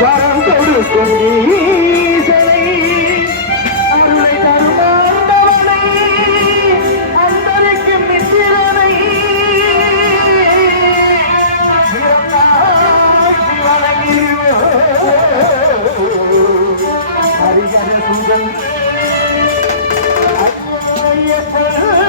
வரம் கொடுக்கும் ஈசனை அருளை தருமாண்டவனை அந்தரிக்கும் மித்திரனை ஹரிஹர சுந்தன் ஐயப்பன்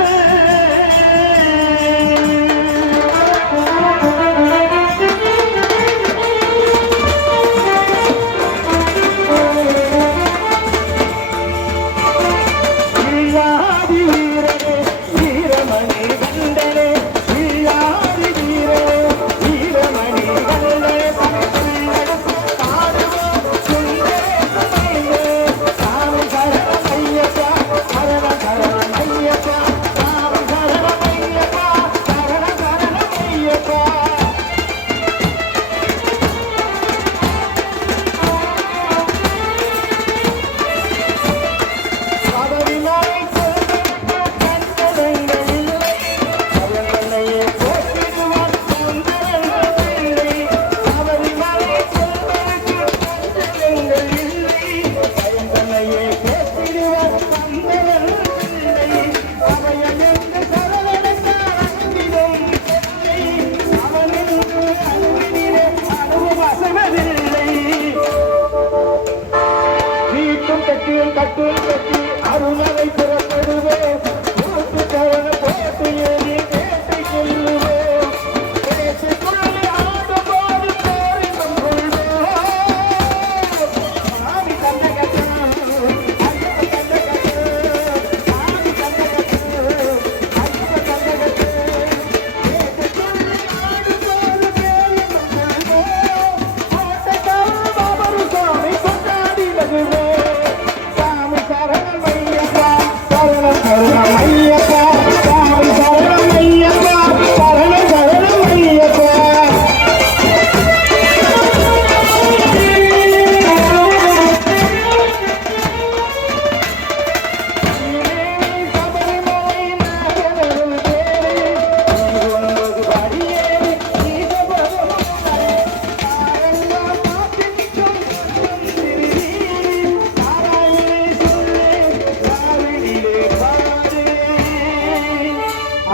கெட்டி கட்டும் கெட்டி அருணனை திரு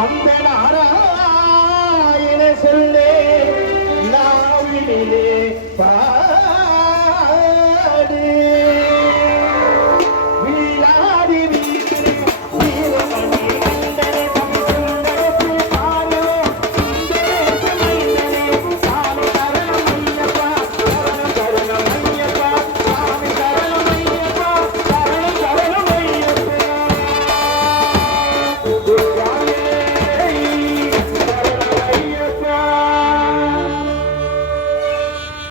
அந்த நாராயண சொல்லே நாவினிலே பா